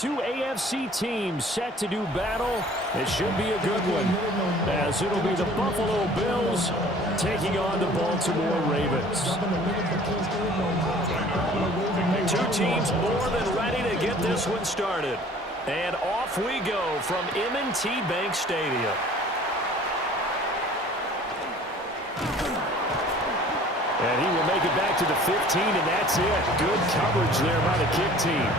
two AFC teams set to do battle. It should be a good one, as it'll be the Buffalo Bills taking on the Baltimore Ravens. Two teams more than ready to get this one started. And off we go from M&T Bank Stadium. And he will make it back to the 15, and that's it. Good coverage there by the kick team.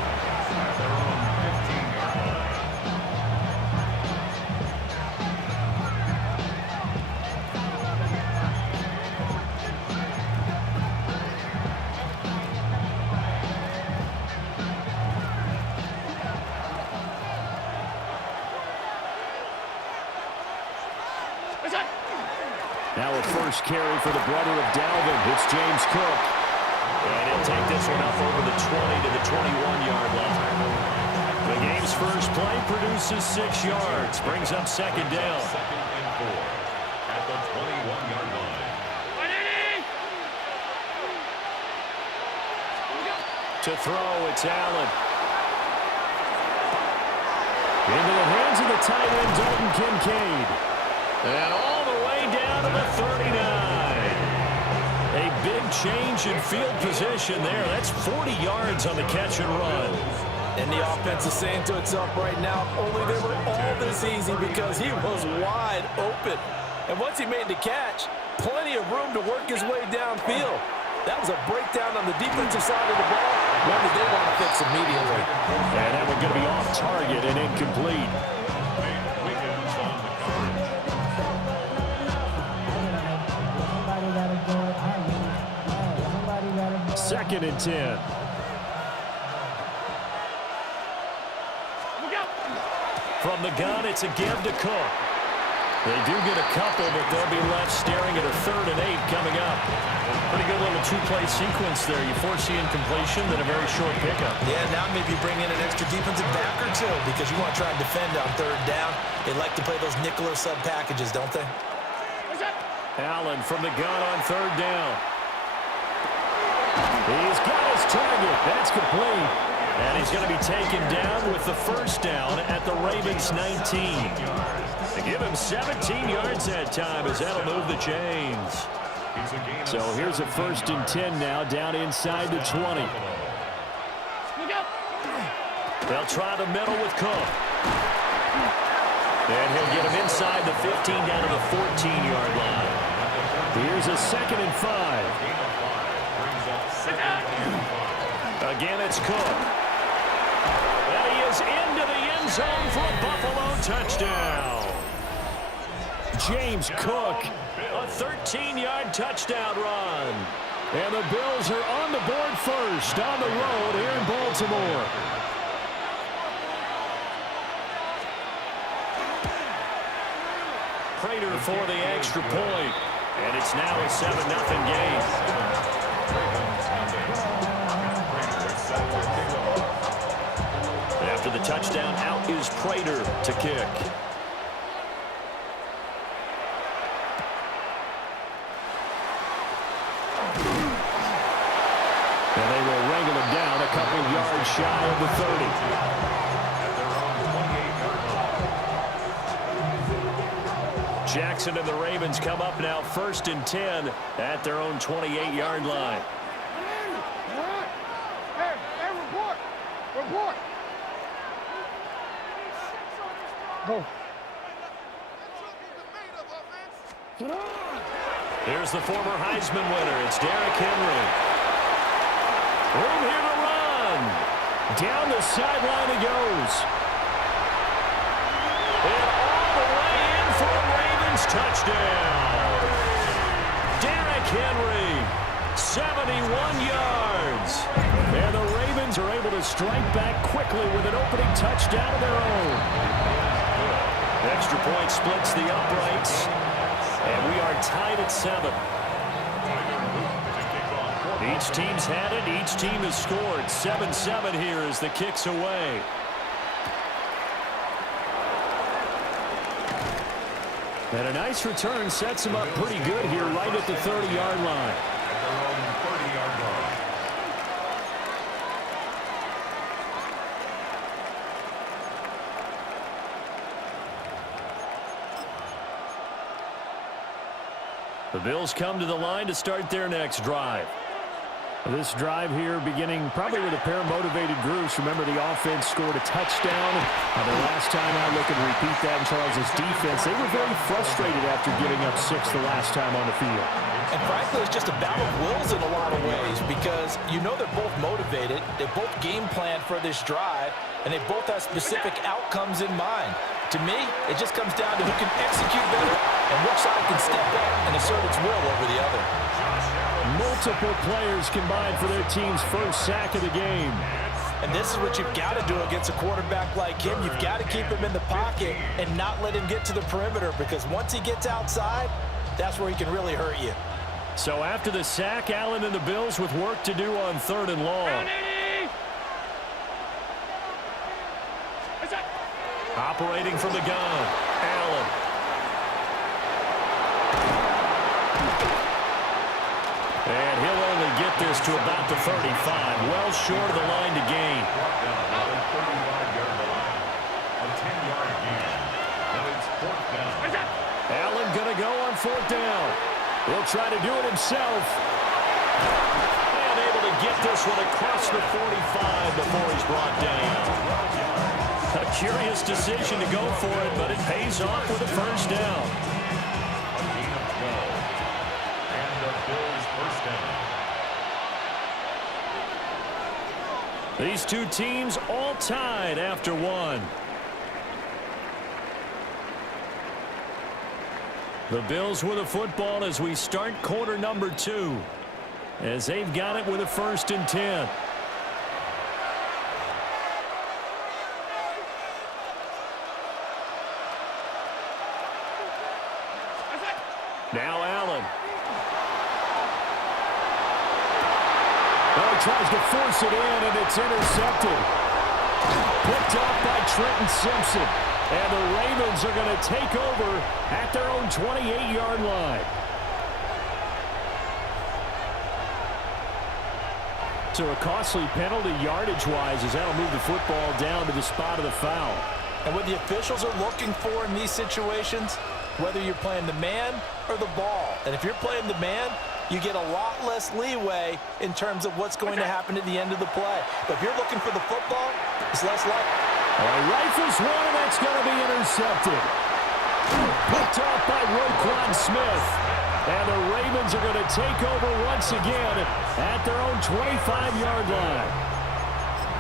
Now a first carry for the brother of Dalvin. It's James Cook. And he'll take this one up over the 20 to the 21-yard line. The game's first play produces 6 yards. Brings up second down. Second and 4 at the 21-yard line. To throw, it's Allen. Into the hands of the tight end, Dalton Kincaid. And all the way down to the 39. A big change in field position there. That's 40 yards on the catch and run. And the offense is saying to itself right now, only they were all this easy because he was wide open. And once he made the catch, plenty of room to work his way downfield. That was a breakdown on the defensive side of the ball. One that they want to fix immediately. And that one going to be off target and incomplete. Second and 10. From the gun, it's a give to Cook. They do get a couple, but they'll be left staring at a 3rd and 8 coming up. Pretty good little two-play sequence there. You foresee incompletion, then a very short pickup. Yeah, now maybe bring in an extra defensive back or two because you want to try and defend on 3rd down. They like to play those nickel or sub packages, don't they? Allen from the gun on 3rd down. He's got his target. That's complete. And he's going to be taken down with the first down at the Ravens 19. They give him 17 yards that time as that'll move the chains. So here's a 1st and 10 now down inside the 20. They'll try the middle with Cook. And he'll get him inside the 15 down to the 14-yard line. Here's a 2nd and 5. Again, it's Cook. And he is into the end zone for a Buffalo touchdown. James Cook, a 13-yard touchdown run. And the Bills are on the board first on the road here in Baltimore. Prater for the extra point. And it's now a 7-0 game. After the touchdown, out is Prater to kick. And they will wrangle him down a couple yards shy of the 30. Jackson and the Ravens come up now 1st and 10 at their own 28-yard line. Report. Go. Here's the former Heisman winner. It's Derrick Henry. Room here to run. Down the sideline he goes. And all the way in for a Ravens touchdown. Derrick Henry, 71 yards. And the Ravens are able to strike back quickly with an opening touchdown of their own. Extra point splits the uprights. And we are tied at 7. Each team's had it. Each team has scored. 7-7 here as the kick's away. And a nice return sets him up pretty good here right at the 30-yard line. The Bills come to the line to start their next drive. This drive here beginning probably with a pair of motivated groups. Remember, the offense scored a touchdown. The last time out, looking to repeat that in Charles' defense. They were very frustrated after giving up 6 the last time on the field. And frankly, it's just a battle of wills in a lot of ways because you know they're both motivated. They both game plan for this drive, and they both have specific outcomes in mind. To me, it just comes down to who can execute better and which side can step up and assert its will over the other. Multiple players combined for their team's first sack of the game. And this is what you've got to do against a quarterback like him. You've got to keep him in the pocket and not let him get to the perimeter because once he gets outside, that's where he can really hurt you. So after the sack, Allen and the Bills with work to do on 3rd and long. Operating from the gun, Allen. And he'll only get this to about the 35, well short of the line to gain. Allen going to go on 4th down. He'll try to do it himself. And able to get this one across the 45 before he's brought down. A curious decision to go for it, but it pays off with a first down. These two teams all tied after one. The Bills with the football as we start quarter number 2. As they've got it with a 1st and 10. Now Allen. Oh, he tries to force it in, and it's intercepted. Picked up by Trenton Simpson. And the Ravens are going to take over at their own 28-yard line. So a costly penalty yardage-wise as that'll move the football down to the spot of the foul. And what the officials are looking for in these situations, whether you're playing the man or the ball. And if you're playing the man, you get a lot less leeway in terms of what's going to happen at the end of the play. But if you're looking for the football, it's less likely. Rifles one, and that's going to be intercepted. Picked off by Roquan Smith. And the Ravens are going to take over once again at their own 25-yard line.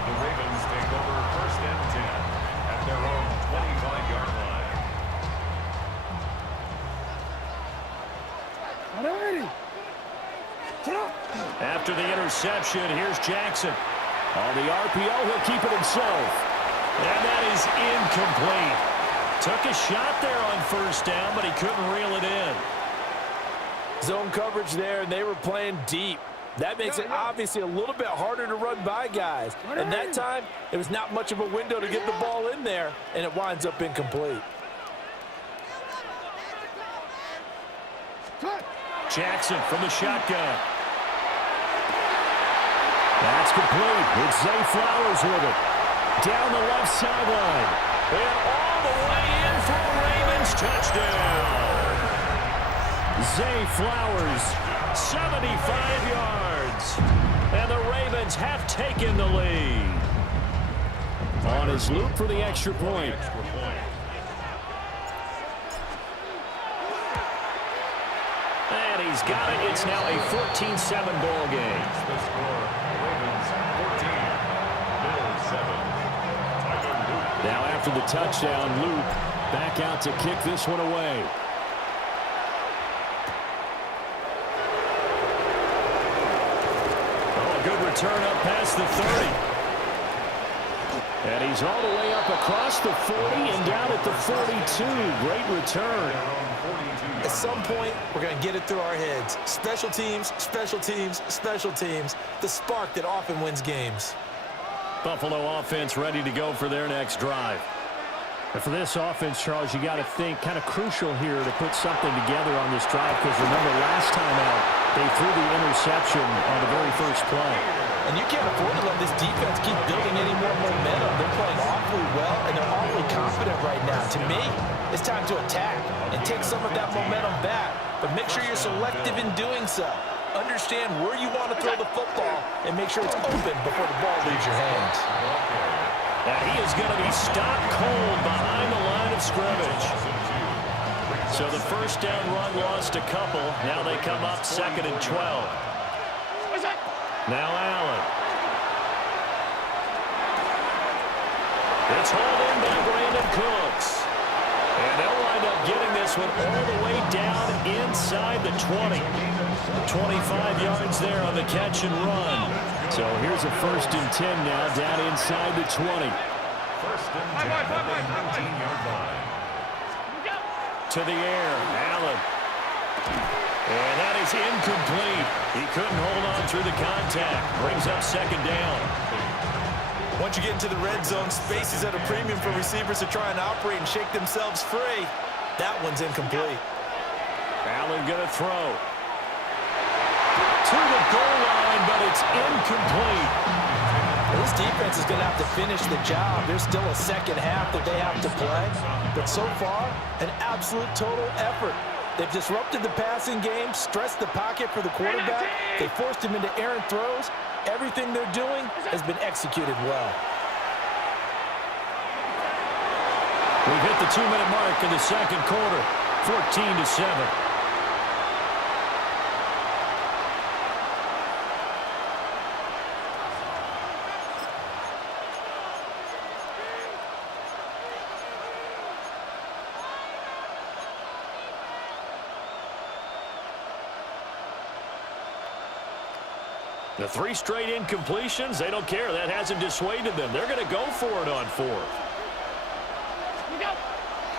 The Ravens take over 1st and 10 at their own 25-yard line. After the interception, here's Jackson. On the RPO, he'll keep it himself. And that is incomplete. Took a shot there on 1st down, but he couldn't reel it in. Zone coverage there, and they were playing deep. That makes it obviously a little bit harder to run by guys. And that time, it was not much of a window to get the ball in there, and it winds up incomplete. Jackson from the shotgun. That's complete. It's Zay Flowers with it. Down the left sideline. And all the way in for a Ravens touchdown. Zay Flowers, 75 yards. And the Ravens have taken the lead. On his loop for the extra point. And he's got it. It's now a 14-7 ball game. The score, Ravens 14, Bills 7. Now after the touchdown, Luke back out to kick this one away. Oh, a good return up past the 30. And he's all the way up across the 40 and down at the 42. Great return. At some point, we're going to get it through our heads. Special teams, special teams, special teams. The spark that often wins games. Buffalo offense ready to go for their next drive. And for this offense, Charles, you got to think kind of crucial here to put something together on this drive because remember last time out, they threw the interception on the very first play. And you can't afford to let this defense keep building any more momentum. They're playing awfully well, and they're awfully confident right now. To me, it's time to attack and take some of that momentum back but make sure you're selective in doing so. Understand where you want to throw the football and make sure it's open before the ball leaves your hands. And he is going to be stopped cold behind the line of scrimmage. So the first down run lost a couple. Now they come up 2nd and 12. Now Allen. It's hauled in by Brandon Cooks. And they'll wind up getting this one all the way down inside the 20. 25 yards there on the catch and run. So here's a 1st and 10 now down inside the 20. 1st and 10 at the 19-yard line. To the air, Allen. And that is incomplete. He couldn't hold on through the contact. Brings up 2nd down. Once you get into the red zone, space is at a premium for receivers to try and operate and shake themselves free. That one's incomplete. Allen going to throw. To the goal line, but it's incomplete. This defense is going to have to finish the job. There's still a second half that they have to play. But so far, an absolute total effort. They've disrupted the passing game, stressed the pocket for the quarterback. They forced him into errant throws. Everything they're doing has been executed well. We've hit the 2-minute mark in the 2nd quarter, 14-7. The 3 straight incompletions, they don't care. That hasn't dissuaded them. They're going to go for it on 4th.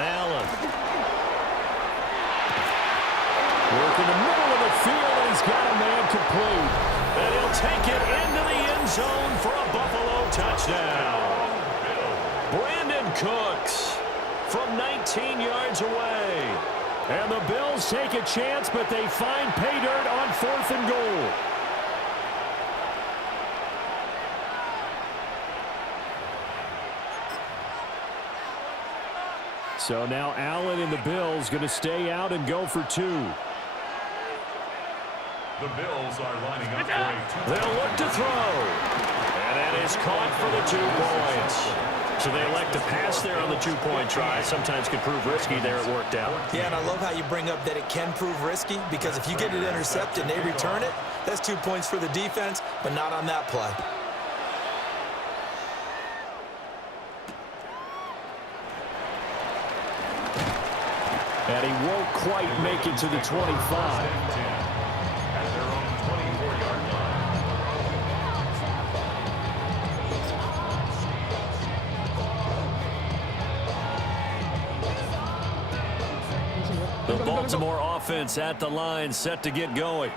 Allen. Work in the middle of the field, and he's got a man complete. And he'll take it into the end zone for a Buffalo touchdown. Brandon Cooks from 19 yards away. And the Bills take a chance, but they find pay dirt on 4th and goal. So now Allen and the Bills going to stay out and go for 2. The Bills are lining up for a 2. They'll look to throw. And that is caught for the 2 points. So they elect to pass there on the 2-point try. Sometimes can prove risky there. It worked out. Yeah, and I love how you bring up that it can prove risky because if you get it intercepted and they return it, that's 2 points for the defense, but not on that play. And he won't quite make it to the 25. At their own 24-yard line. The Baltimore offense at the line, set to get going.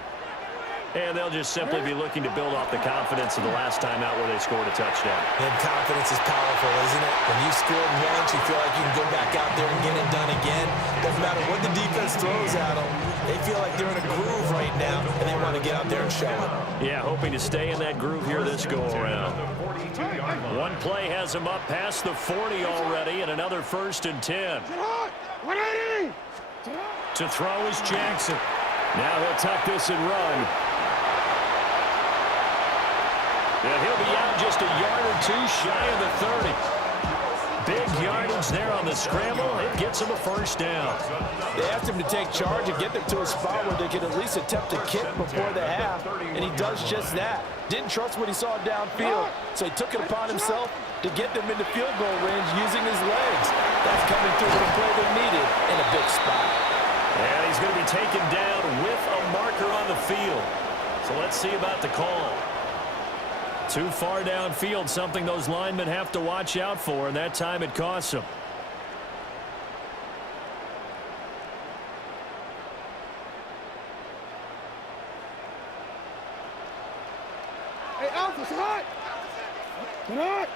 And they'll just simply be looking to build off the confidence of the last time out where they scored a touchdown. And confidence is powerful, isn't it? When you scored once, you feel like you can go back out there and get it done again. Doesn't matter what the defense throws at them. They feel like they're in a groove right now, and they want to get out there and show it. Yeah, hoping to stay in that groove here this go-around. One play has them up past the 40 already, and another 1st and 10. To throw is Jackson. Now he'll tuck this and run. And he'll be out just a yard or 2 shy of the 30. Big yardage there on the scramble. It gets him a 1st down. They asked him to take charge and get them to a spot where they could at least attempt a kick before the half, and he does just that. Didn't trust what he saw downfield, so he took it upon himself to get them into field goal range using his legs. That's coming through with a play they needed in a big spot. And he's going to be taken down with a marker on the field. So let's see about the call. Too far downfield, something those linemen have to watch out for, and that time it costs them. Hey, Alpha, come on! Come on!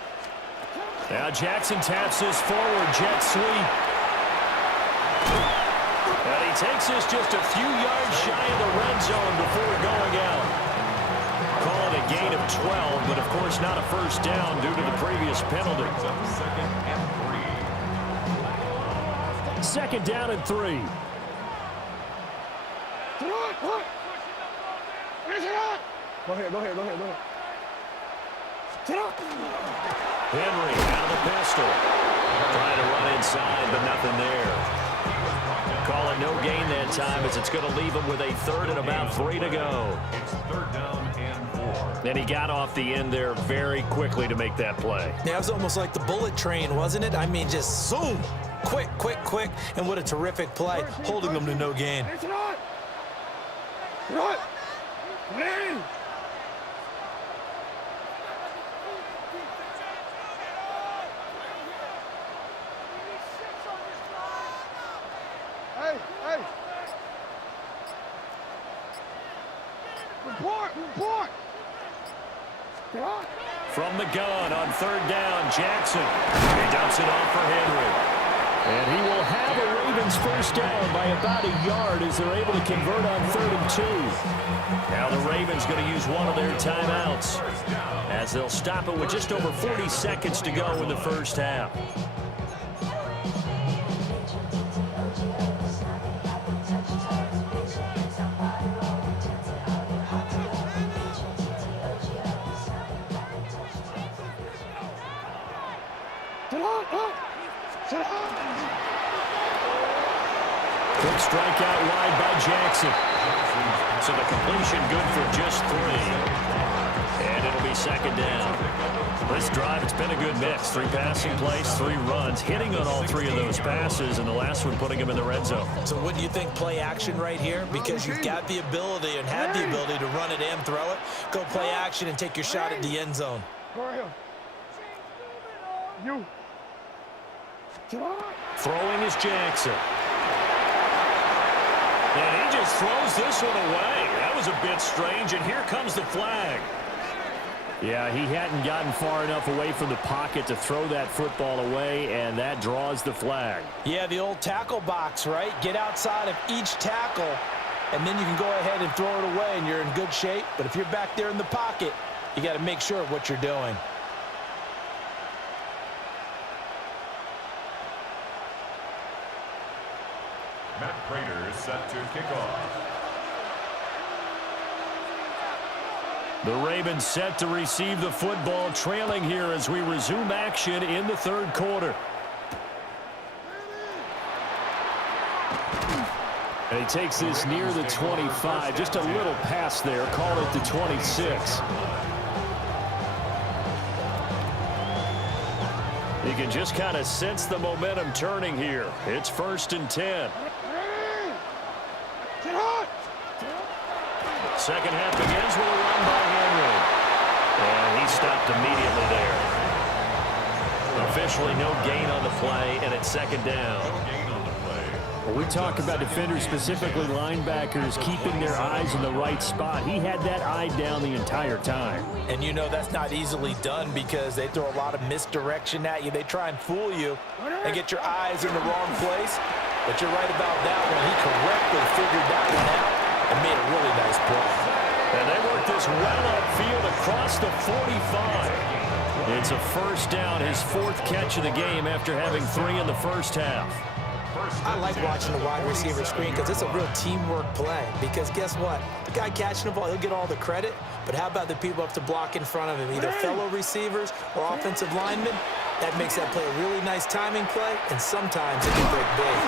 Now Jackson taps this forward, jet sweep. And he takes this just a few yards shy of the red zone before going out. Call it a gain of 12, but of course not a 1st down due to the previous penalty. 2nd and 3. 2nd down and 3. Go ahead. Sit up. Henry out of the pistol. Trying to run inside, but nothing there. Call it no gain that time as it's going to leave him with a third and about 3 to go. It's 3rd down and 4. And he got off the end there very quickly to make that play. Yeah, it was almost like the bullet train, wasn't it? I mean, just zoom. Quick. And what a terrific play, holding them to no gain. Sit on. Sit on. Man. Hey. Report. Sit on. From the gun on 3rd down, Jackson. He dumps it off for Henry. And he will have a Ravens first down by about a yard as they're able to convert on 3rd and 2. Now the Ravens going to use one of their timeouts as they'll stop it with just over 40 seconds to go in the first half. Quick strike out wide by Jackson. So the completion good for just 3. And it'll be 2nd down. This drive, it's been a good mix. 3 passing plays, 3 runs, hitting on all 3 of those passes, and the last one putting him in the red zone. So wouldn't you think play action right here? Because you've got the ability and had the ability to run it and throw it. Go play action and take your shot at the end zone. Go ahead. You. Throwing is Jackson. And he just throws this one away. That was a bit strange, and here comes the flag. Yeah, he hadn't gotten far enough away from the pocket to throw that football away, and that draws the flag. Yeah, the old tackle box, right? Get outside of each tackle, and then you can go ahead and throw it away, and you're in good shape. But if you're back there in the pocket, you got to make sure of what you're doing. Matt Prater is set to kick off. The Ravens set to receive the football, trailing here as we resume action in the 3rd quarter. And he takes this near the 25, just a little past there, call it the 26. You can just kind of sense the momentum turning here. It's 1st and 10. Second half begins with a run by Henry. And he stopped immediately there. Officially no gain on the play, and it's 2nd down. Well, we talk about defenders, specifically linebackers, keeping their eyes in the right spot. He had that eye down the entire time. And you know that's not easily done because they throw a lot of misdirection at you. They try and fool you and get your eyes in the wrong place. But you're right about that one. He correctly figured that one out and made a really nice play. And they work this well upfield across the 45. It's a first down, his 4th catch of the game after having 3 in the first half. I like watching the wide receiver screen because it's a real teamwork play. Because guess what? The guy catching the ball, he'll get all the credit. But how about the people up to block in front of him, either fellow receivers or offensive linemen? That makes that play a really nice timing play, and sometimes it can break big.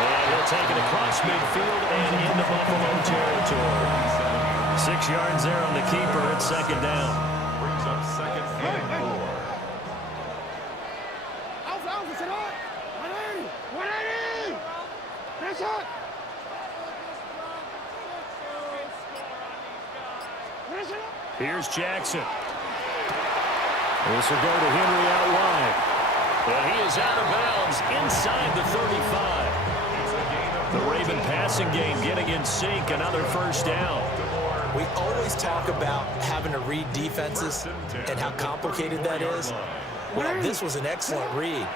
And he'll take it across midfield and into Buffalo territory. 6 yards there on the keeper. It's 2nd down. Brings up 2nd and 4. Alpha, sit on. 180. Press up. Here's Jackson. This will go to Henry out wide. And he is out of bounds inside the 35. The Raven passing game getting in sync. Another first down. We always talk about having to read defenses and how complicated that is. Well, this was an excellent read.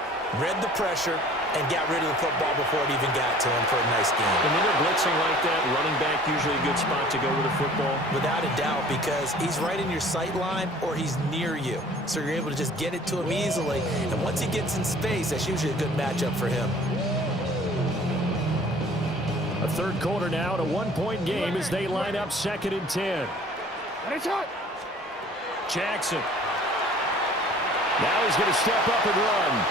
Read the pressure and got rid of the football before it even got to him for a nice game. And when they're blitzing like that, running back usually a good spot to go with a football. Without a doubt, because he's right in your sight line or he's near you. So you're able to just get it to him easily. And once he gets in space, that's usually a good matchup for him. A 3rd quarter now, and a 1-point game as they line up 2nd and 10. That's hot. Jackson. Now he's going to step up and run.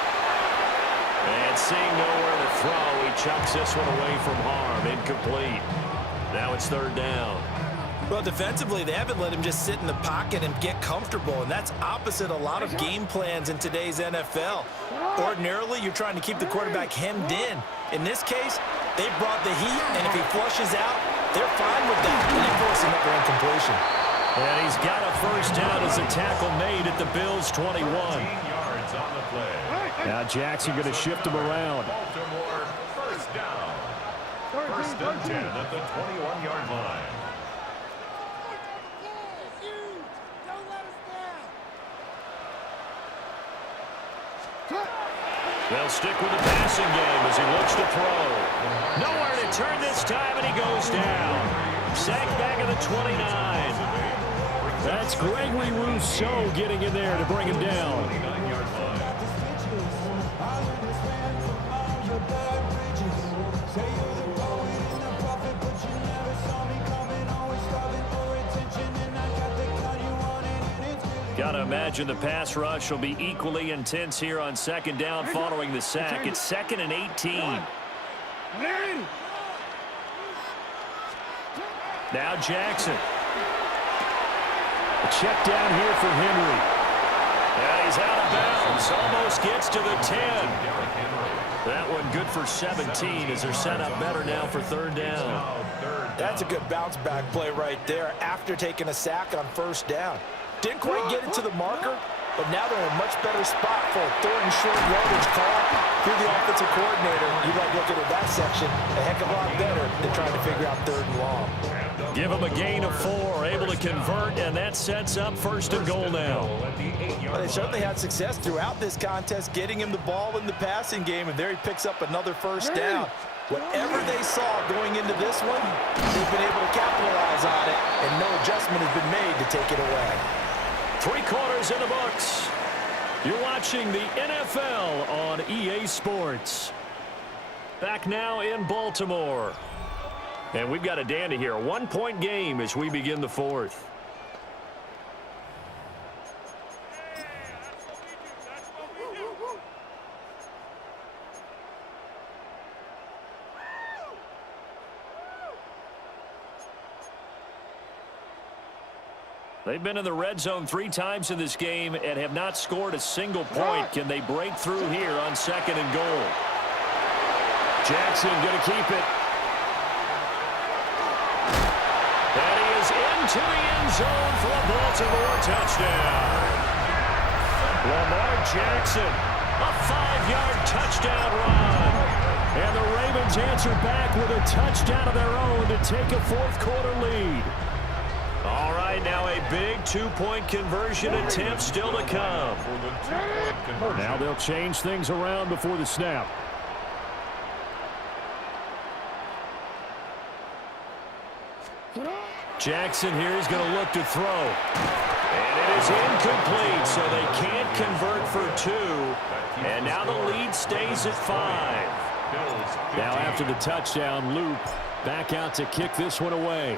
And seeing nowhere to throw, he chucks this one away from harm. Incomplete. Now it's third down. Well, defensively, they haven't let him just sit in the pocket and get comfortable, and that's opposite a lot of game plans in today's NFL. Ordinarily, you're trying to keep the quarterback hemmed in. In this case, they brought the heat, and if he flushes out, they're fine with that, and they force another incompletion. And he's got a first down as a tackle made at the Bills' 21. 15 yards on the play. Now Jackson going to shift him around. Baltimore, first down. First and 10 at the 21-yard line. They'll stick with the passing game as he looks to throw. Nowhere to turn this time, and he goes down. Sacked back at the 29. That's Gregory Rousseau getting in there to bring him down. 29-yard line. Got to imagine the pass rush will be equally intense here on second down following the sack. It's 2nd and 18. Now Jackson. A check down here for Henry. And he's out of bounds. Almost gets to the 10. That one good for 17 as they're set up better now for third down. That's a good bounce back play right there after taking a sack on first down. Didn't quite get it to the marker, but now they're in a much better spot for a third and short yardage call. Through the offensive coordinator, you like looking at that section a heck of a lot better than trying to figure out third and long. Give him a gain of 4, able to convert, and that sets up first and goal now. Well, they certainly had success throughout this contest, getting him the ball in the passing game, and there he picks up another first down. Whatever they saw going into this one, they've been able to capitalize on it, and no adjustment has been made to take it away. 3 quarters in the books. You're watching the NFL on EA Sports. Back now in Baltimore. And we've got a dandy here. A 1-point game as we begin the fourth. They've been in the red zone 3 times in this game and have not scored a single point. Can they break through here on 2nd and goal? Jackson going to keep it. And he is into the end zone for a Baltimore touchdown. Lamar Jackson, a 5-yard touchdown run. And the Ravens answer back with a touchdown of their own to take a fourth-quarter lead. All right, now a big 2-point conversion attempt still to come. Now they'll change things around before the snap. Jackson here is going to look to throw. And it is incomplete, so they can't convert for 2. And now the lead stays at 5. Now after the touchdown, Loop back out to kick this one away.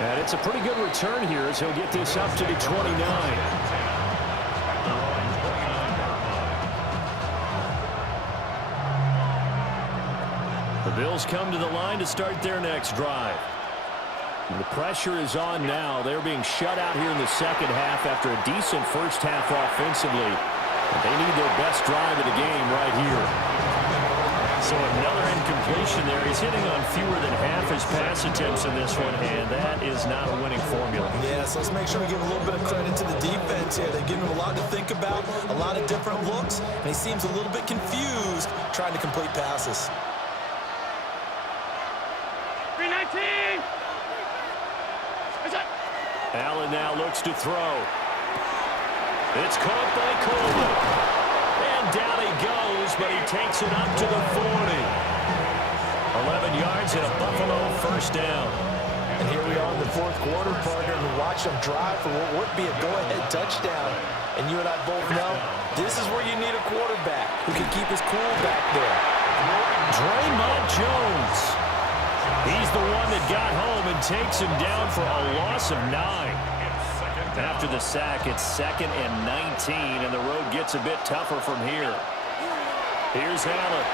And it's a pretty good return here as he'll get this up to the 29. The Bills come to the line to start their next drive. And the pressure is on now. They're being shut out here in the second half after a decent first half offensively. They need their best drive of the game right here. So another incompletion there. He's hitting on fewer than half his pass attempts in this one, and that is not a winning formula. Yeah, so let's make sure we give a little bit of credit to the defense here. They're giving him a lot to think about, a lot of different looks, and he seems a little bit confused trying to complete passes. 319. Allen now looks to throw. It's caught by Coleman. And down he goes, but he takes it up to the 40. 11 yards and a Buffalo first down. And here we are in the fourth quarter, partner, and watch them drive for what would be a go-ahead touchdown. And you and I both know this is where you need a quarterback who can keep his cool back there. Draymond Jones. He's the one that got home and takes him down for a loss of 9. After the sack, it's 2nd and 19, and the road gets a bit tougher from here. Here's Allen.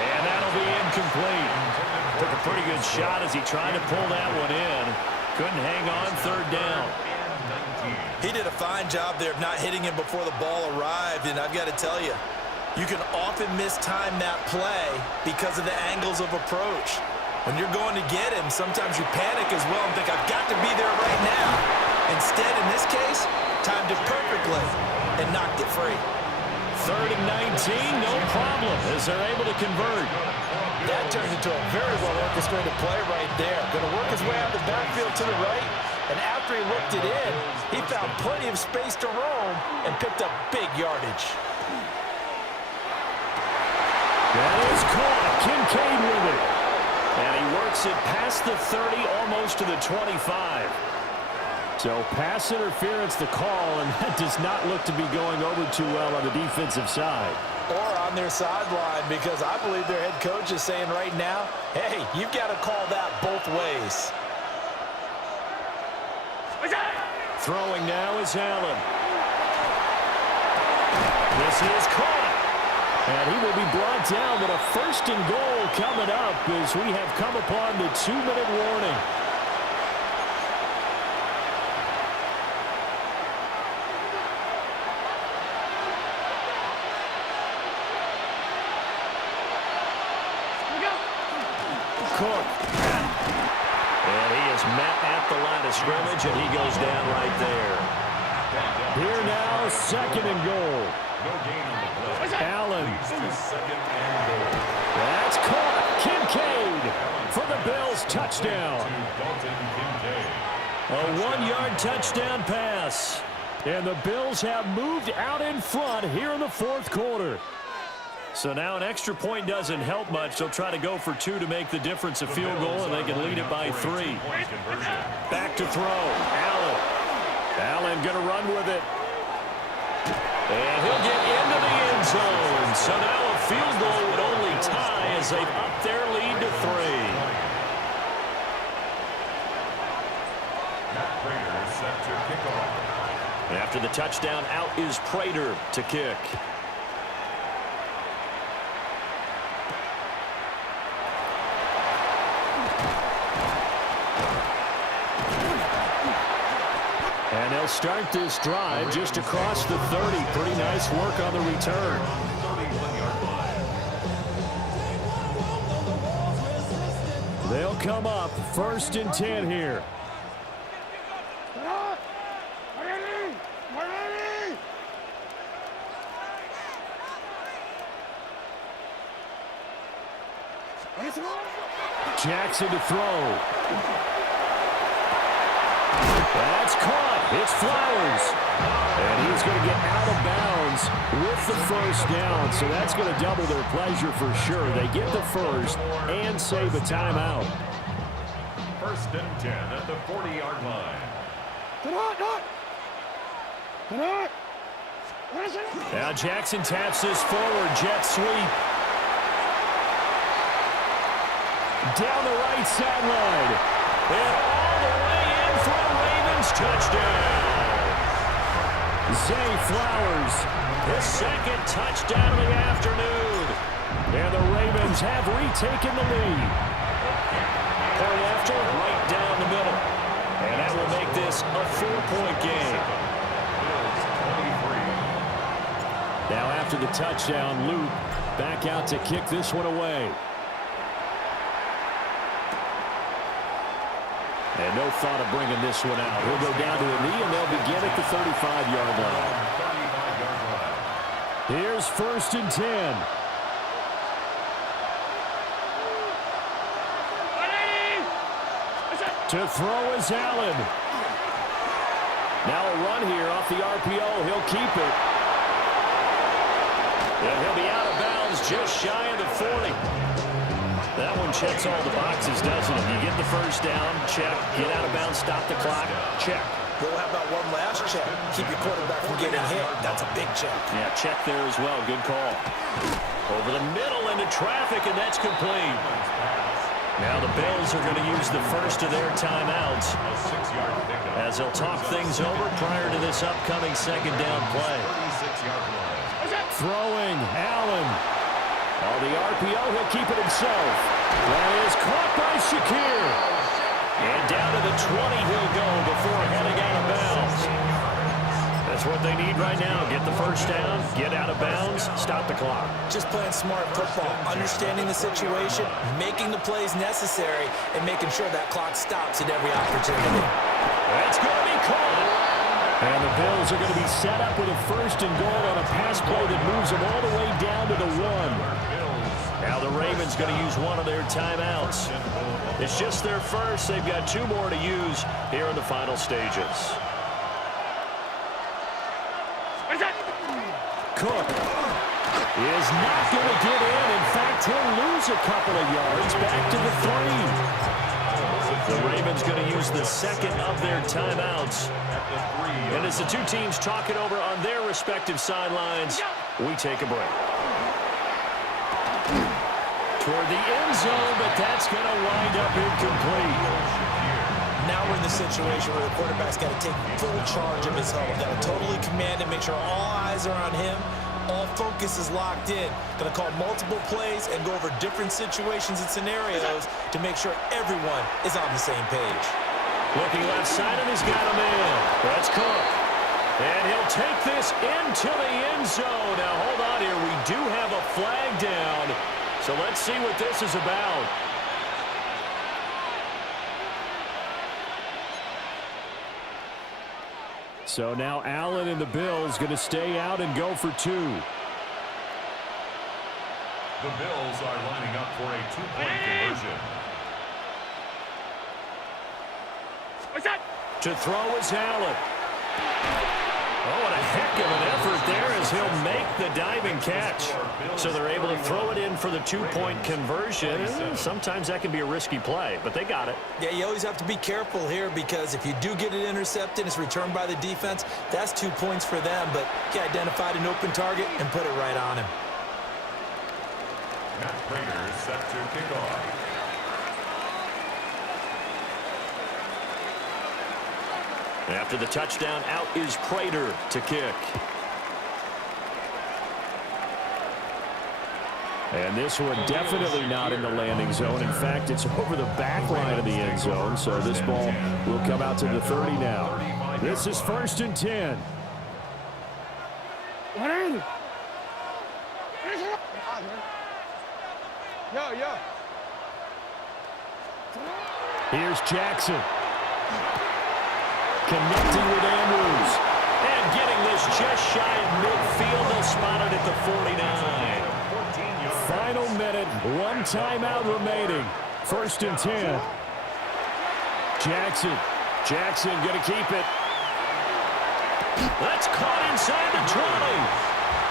And that'll be incomplete. Took a pretty good shot as he tried to pull that one in. Couldn't hang on, 3rd down. He did a fine job there of not hitting him before the ball arrived, and I've got to tell you, you can often mistime that play because of the angles of approach. When you're going to get him, sometimes you panic as well and think, I've got to be there right now. Instead, in this case, timed it perfectly and knocked it free. 3rd and 19, no problem, as they're able to convert. That turns into a very well-orchestrated play right there. Going to work his way out of the backfield to the right, and after he looked it in, he found plenty of space to roam and picked up big yardage. That is caught. Kincaid with it. And he works it past the 30, almost to the 25. So pass interference the call, and that does not look to be going over too well on the defensive side. Or on their sideline, because I believe their head coach is saying right now, hey, you've got to call that both ways. Throwing now is Allen. This is caught. And he will be brought down with a 1st and goal coming up as we have come upon the 2-minute warning. Cook. And he is met at the line of scrimmage, and he goes down right there. Here now, 2nd and goal. No gain on the play. Allen. 2nd and goal. That's caught. Kincaid for the Bills touchdown. A 1-yard touchdown pass. And the Bills have moved out in front here in the 4th quarter. So now an extra point doesn't help much. They'll try to go for 2 to make the difference a field goal, and they can lead it by 3. Back to throw. Allen. Allen going to run with it. And he'll get into the end zone. So now a field goal would only tie as they've upped their lead to 3. Prater is set to kick off. After the touchdown, out is Prater to kick. And they'll start this drive just across the 30. Pretty nice work on the return. 31-yard line. They'll come up 1st and 10 here. Jackson to throw. That's caught. It's Flowers. And he's going to get out of bounds with the 1st down. So that's going to double their pleasure for sure. They get the 1st and save a timeout. 1st and 10 at the 40-yard line. Now Jackson taps this forward. Jet sweep. Down the right sideline. And all the way in for a Ravens touchdown. Zay Flowers. His 2nd touchdown of the afternoon. And the Ravens have retaken the lead. Point after, right down the middle. And that will make this a 4-point game. Now after the touchdown, Luke back out to kick this one away. And no thought of bringing this one out. He'll go down to the knee, and they'll begin at the 35-yard line. Here's 1st and 10. To throw is Allen. Now a run here off the RPO. He'll keep it. And he'll be out of bounds just shy of the 40. That one checks all the boxes, doesn't it? You get the first down, check. Get out of bounds, stop the clock, check. We'll have about one last check. Keep your quarterback from getting hit. That's a big check. Yeah, check there as well. Good call. Over the middle into traffic, and that's complete. Now the Bills are going to use the first of their timeouts as they'll talk things over prior to this upcoming second down play. Throwing, Allen. On the RPO, he'll keep it himself. That is caught by Shakir. And down to the 20 he'll go before heading out of bounds. That's what they need right now. Get the first down, get out of bounds, stop the clock. Just playing smart football, understanding the situation, making the plays necessary, and making sure that clock stops at every opportunity. That's going to be caught. And the Bills are going to be set up with a first and goal on a pass play that moves them all the way down to the 1. Now the Ravens going to use one of their timeouts. It's just their first. They've got 2 more to use here in the final stages. Cook is not going to get in. In fact, he'll lose a couple of yards back to the 3. The Ravens going to use the second of their timeouts. And as the 2 teams talk it over on their respective sidelines, we take a break. Toward the end zone, but that's going to wind up incomplete. Now we're in the situation where the quarterback's got to take full charge of his huddle. Got to totally command and make sure all eyes are on him. All focus is locked in. Going to call multiple plays and go over different situations and scenarios to make sure everyone is on the same page. Looking left side, and he's got a man. That's Cook. And he'll take this into the end zone. Now, hold on here. We do have a flag down. So let's see what this is about. So now Allen and the Bills going to stay out and go for 2. The Bills are lining up for a 2-point conversion. To throw is Allen. Oh, what a heck of an effort there as he'll make the diving catch. So they're able to throw it in for the 2-point conversion. Sometimes that can be a risky play, but they got it. Yeah, you always have to be careful here because if you do get it intercepted, it's returned by the defense, that's 2 points for them. But he identified an open target and put it right on him. Matt Prater is set to kick off. After the touchdown, out is Prater to kick. And this one definitely not in the landing zone. In fact, it's over the back line of the end zone. So this ball will come out to the 30 now. This is 1st and 10. Here's Jackson. Connecting with Andrews. And getting this just shy of midfield. They'll spot it at the 49. Final minute, 1 timeout remaining. 1st and 10. Jackson going to keep it. That's caught inside the 20.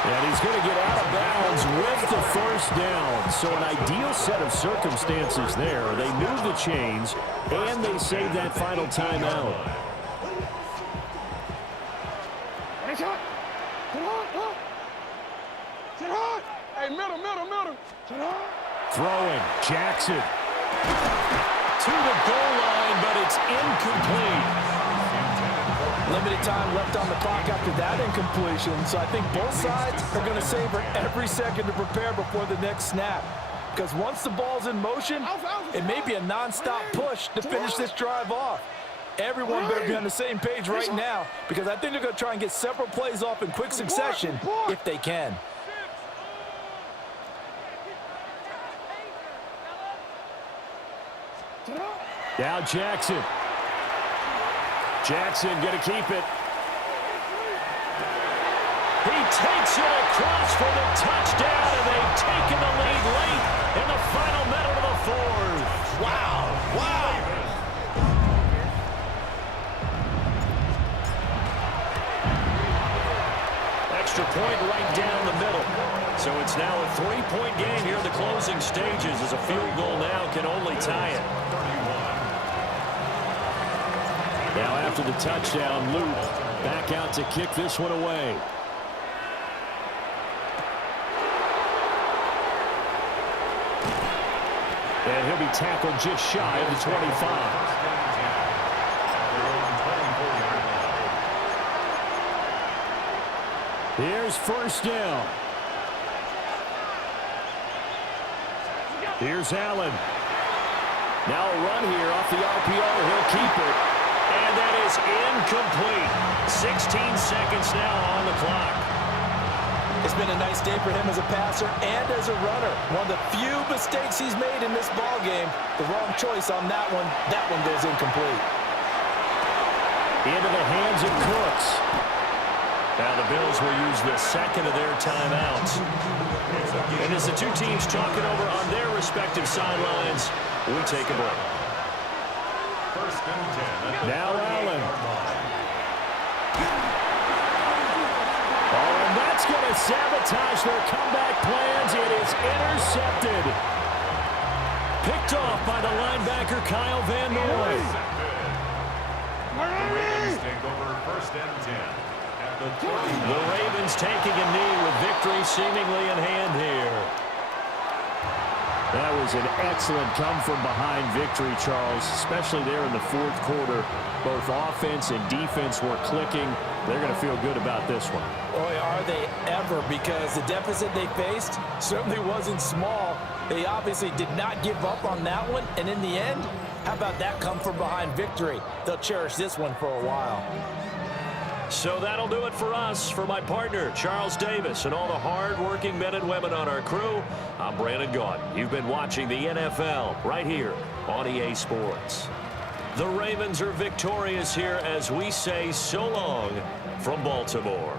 And he's going to get out of bounds with the first down. So an ideal set of circumstances there. They move the chains, and they save that final timeout. Hey, middle. Throwing, Jackson. To the goal line, but it's incomplete. Limited time left on the clock after that incompletion, so I think both sides are going to savor every second to prepare before the next snap. Because once the ball's in motion, it may be a non-stop push to finish this drive off. Everyone better be on the same page right now, because I think they're going to try and get several plays off in quick succession if they can. Now Jackson. Jackson going to keep it. He takes it across for the touchdown, and they've taken the lead late in the final minute of the 4th. Wow. Extra point right down the middle. So it's now a 3-point game here in the closing stages as a field goal now can only tie it. Now after the touchdown, Luke back out to kick this one away. And he'll be tackled just shy of the 25. Here's first down. Here's Allen. Now a run here off the RPO. He'll keep it. And that is incomplete. 16 seconds now on the clock. It's been a nice day for him as a passer and as a runner. One of the few mistakes he's made in this ball game. The wrong choice on that one. That one goes incomplete. Into the hands of Cooks. Now the Bills will use the second of their timeouts. And as the two teams talk it over on their respective sidelines, we take a break. First and 10. Now Allen. Oh, and that's going to sabotage their comeback plans. It is intercepted. Picked off by the linebacker Kyle Van Noy. The Ravens take over first and 10. The Ravens taking a knee with victory seemingly in hand here. That was an excellent come-from-behind victory, Charles, especially there in the fourth quarter. Both offense and defense were clicking. They're going to feel good about this one. Boy, are they ever, because the deficit they faced certainly wasn't small. They obviously did not give up on that one, and in the end, how about that come-from-behind victory? They'll cherish this one for a while. So that'll do it for us. For my partner, Charles Davis, and all the hard-working men and women on our crew, I'm Brandon Gaudin. You've been watching the NFL right here on EA Sports. The Ravens are victorious here as we say so long from Baltimore.